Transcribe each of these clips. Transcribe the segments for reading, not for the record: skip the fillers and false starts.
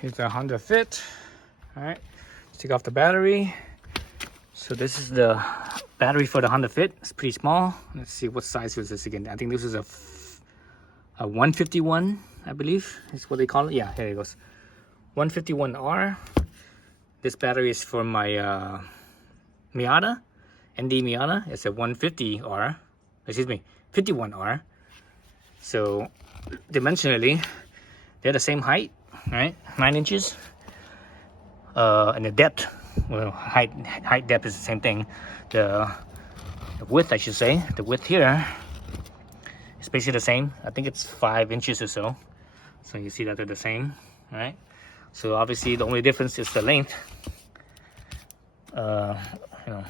Here's a Honda Fit. All right, let's take off the battery. So this is the battery for the Honda Fit. It's pretty small. Let's see, what size was this again? I think this is a 151, I believe is what they call it. Yeah, here it goes. 151R. This battery is for my Miata, ND Miata. It's a 150R. Excuse me, 51R. So dimensionally, they're the same height, right? 9 inches. And the depth, well, height depth is the same thing. The width, I should say, the width here is basically the same. I think it's 5 inches or so. So you see that they're the same, right? So obviously the only difference is the length. You know,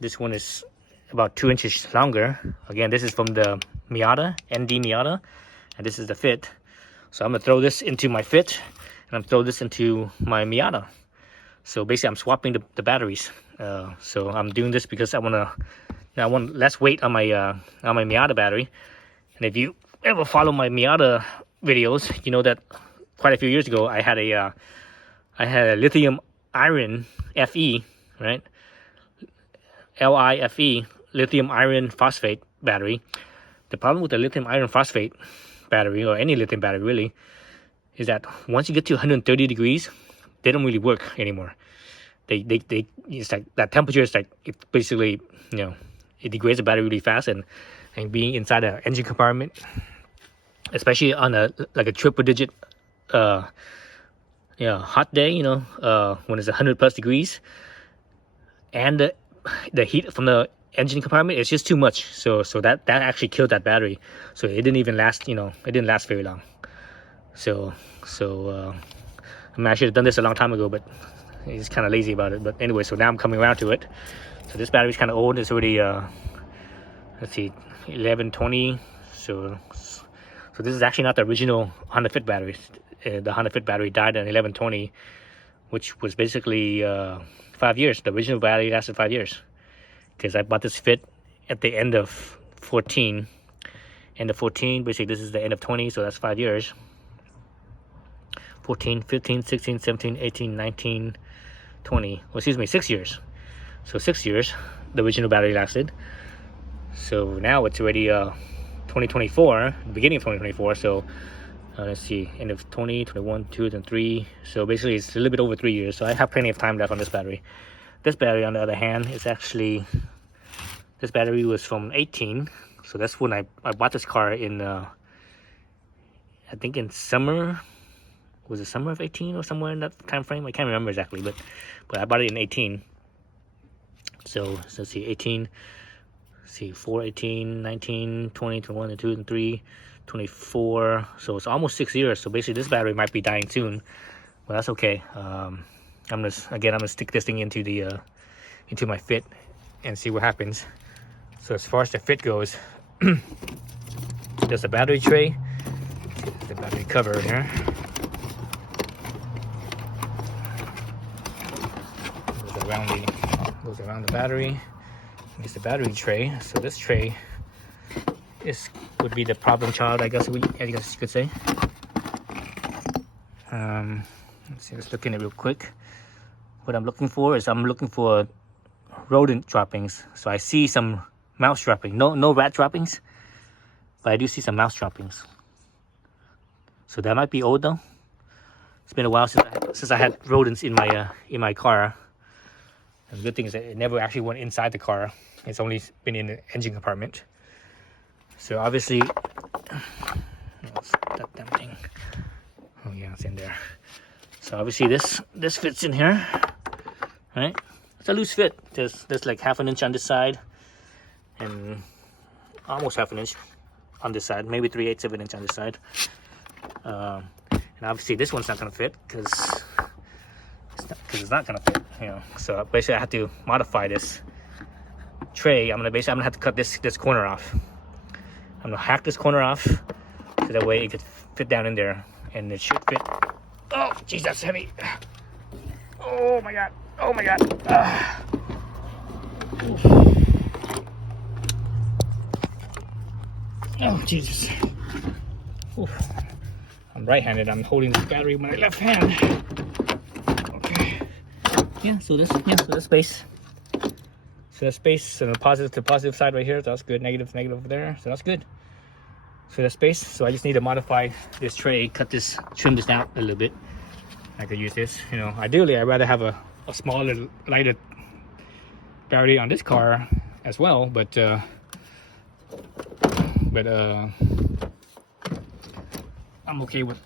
this one is about 2 inches longer. Again, this is from the Miata, ND Miata, and this is the Fit. So I'm gonna throw this into my Fit, and I'm throw this into my Miata. So basically, I'm swapping the batteries. So I'm doing this because I want less weight on my Miata battery. And if you ever follow my Miata videos, you know that quite a few years ago I had a lithium iron Fe, right? LiFe, lithium iron phosphate battery. The problem with the lithium iron phosphate battery, or any lithium battery really, is that once you get to 130 degrees, they don't really work anymore. They it's like that temperature is like, it basically, you know, it degrades the battery really fast, and being inside an engine compartment, especially on a triple digit hot day, you know, when it's 100+ degrees, and the heat from the engine compartment is just too much. So that actually killed that battery. So it didn't even last, you know, it didn't last very long. So I mean, I should have done this a long time ago, but he's kind of lazy about it. But anyway, so now I'm coming around to it. So this battery's kind of old. It's already let's see, 1120. So this is actually not the original Honda Fit battery. The Honda Fit battery died in 1120, which was basically 5 years. The original battery lasted 5 years, because I bought this Fit at the end of 14. End of 14, basically this is the end of 20, so that's 5 years. 14, 15, 16, 17, 18, 19, 20. Well, excuse me, 6 years. So 6 years the original battery lasted. So now it's already 2024, beginning of 2024. So let's see, end of 20, 21, 2, and 3. So basically it's a little bit over 3 years. So I have plenty of time left on this battery. This battery, on the other hand, is actually, this battery was from 18. So that's when I bought this car in, I think in summer. Was it summer of 18 or somewhere in that time frame? I can't remember exactly, but I bought it in 18. So let's see, 18, let's see, 4, 18, 19, 20, 21, and 2, and 3, 24. So it's almost 6 years. So basically this battery might be dying soon. Well, that's okay. I'm gonna stick this thing into my Fit and see what happens. So as far as the Fit goes, there's a battery tray. There's the battery cover here. Goes around the battery. Here's the battery tray. So this tray would be the problem child, I guess you could say. Let's see, let's look in it real quick. What I'm looking for is rodent droppings. So I see some mouse droppings. No rat droppings, but I do see some mouse droppings. So that might be old though. It's been a while since I had rodents in my car. And the good thing is that it never actually went inside the car. It's only been in the engine compartment. So obviously, what's that damn thing? Oh yeah, it's in there. So obviously this fits in here, right? It's a loose fit. There's like 1/2 inch on this side, and almost 1/2 inch on this side. Maybe 3/8 of an inch on this side. And obviously this one's not gonna fit because it's not gonna fit, you know. So basically I have to modify this tray. I'm gonna have to cut this corner off. I'm gonna hack this corner off so that way it could fit down in there, and it should fit. Oh jeez, that's heavy. Oh my god. Oh Jesus. Oof. I'm right-handed. I'm holding this battery with my left hand. Okay. Yeah, so this space. So the space and the positive to positive side right here. So that's good. Negative to negative over there. So that's good. So the space. So I just need to modify this tray, trim this down a little bit. I could use this. You know, ideally I'd rather have a smaller, lighter battery on this car as well, but I'm okay with.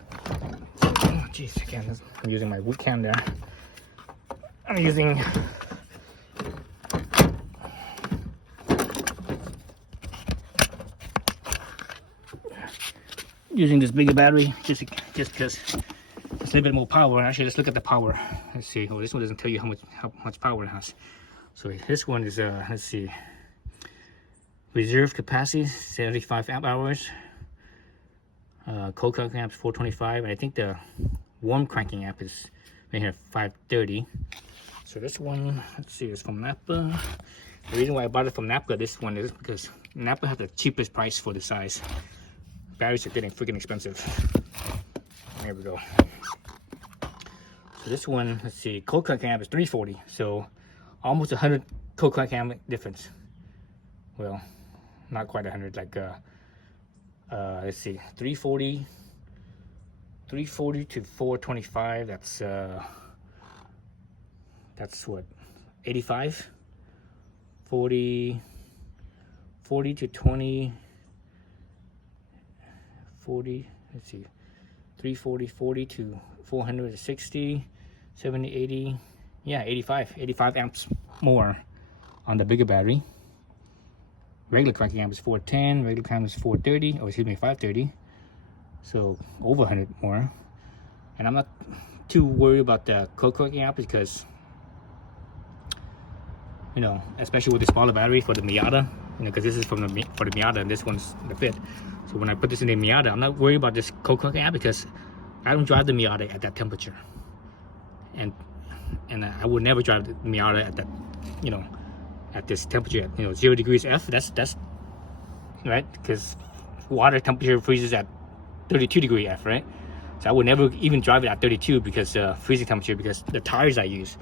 Oh, jeez, I'm using my wood cam there. I'm using this bigger battery just because it's a little bit more power. Actually, let's look at the power. Let's see. Oh, this one doesn't tell you how much power it has. So this one is let's see. Reserve capacity 75 amp hours. Cold cranking amp is 425, and I think the warm cranking amp is right here 530. So this one, let's see, it's from Napa. The reason why I bought it from Napa, this one, is because Napa has the cheapest price for the size. Batteries are getting freaking expensive. There we go. So this one, let's see, cold cranking amp is 340. So almost 100 cold cranking amp difference. Well, not quite 100, like let's see, 340 to 425, that's what, 85. 40 to 20, 40, let's see, 340, 40 to 460, 70, 80, yeah, 85 amps more on the bigger battery. Regular cranking amp is 410, regular crank is 430, or excuse me, 530. So over 100 more. And I'm not too worried about the cold cranking amp because, you know, especially with the smaller battery for the Miata, you know, because this is for the Miata and this one's the Fit. So when I put this in the Miata, I'm not worried about this cold cranking amp because I don't drive the Miata at that temperature. And I would never drive the Miata at that, you know, at this temperature, you know, 0 degrees F. That's right, because water temperature freezes at 32 degree F, right? So I would never even drive it at 32 because freezing temperature, because the tires I use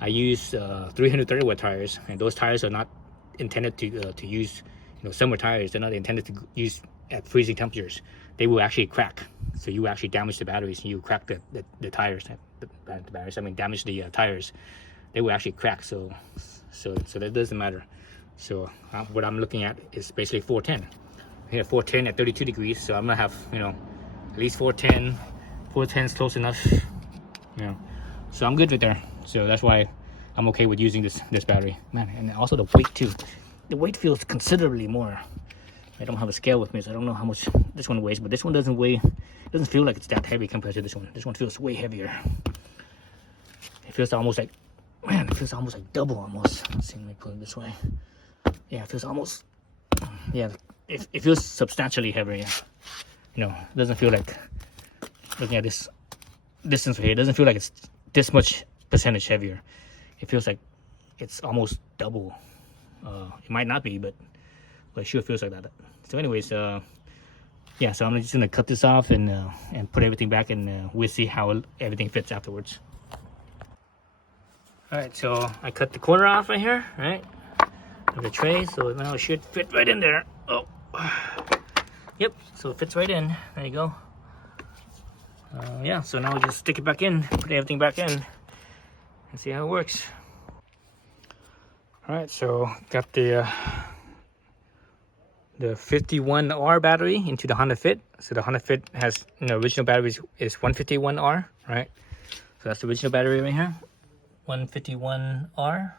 330 watt tires, and those tires are not intended to use, you know, summer tires. They're not intended to use at freezing temperatures. They will actually crack. So you actually damage the batteries, and you crack the tires. The batteries, I mean, damage the tires. They will actually crack. So that doesn't matter. So what I'm looking at is basically 410. Here, 410 at 32 degrees. So I'm gonna have, you know, at least 410. 410 is close enough. You know, so I'm good with there. So that's why I'm okay with using this battery, man. And also the weight too. The weight feels considerably more. I don't have a scale with me, so I don't know how much this one weighs. But this one doesn't weigh. It doesn't feel like it's that heavy compared to this one. This one feels way heavier. It feels almost like, man, it feels almost like double almost. Let's see, let me put it this way. Yeah, it feels almost, yeah, it feels substantially heavier. Yeah. You know, it doesn't feel like, looking at this distance right here, it doesn't feel like it's this much percentage heavier. It feels like it's almost double. It might not be, but it sure feels like that. So anyways, yeah, so I'm just gonna cut this off and put everything back, and we'll see how everything fits afterwards. All right, so I cut the corner off right here, right, of the tray, so now it should fit right in there. Oh, yep, so it fits right in. There you go. Yeah, so now we just stick it back in, put everything back in, and see how it works. All right, so got the 51R battery into the Honda Fit. So the Honda Fit has, you know, original battery is 151R, right? So that's the original battery right here, 151R.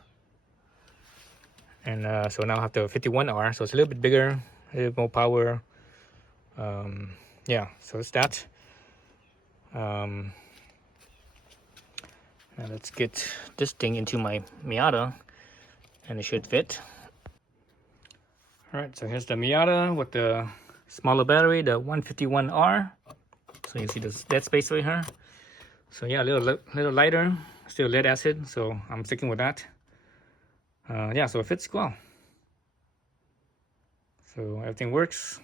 And so now I have the 51R, so it's a little bit bigger, a little more power. Yeah, so it's that. Now let's get this thing into my Miata, and it should fit. All right, so here's the Miata with the smaller battery, the 151R. So you see this dead space right here. So yeah, a little lighter, still lead acid, so I'm sticking with that. Yeah, so it fits well. So everything works.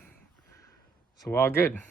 So all good.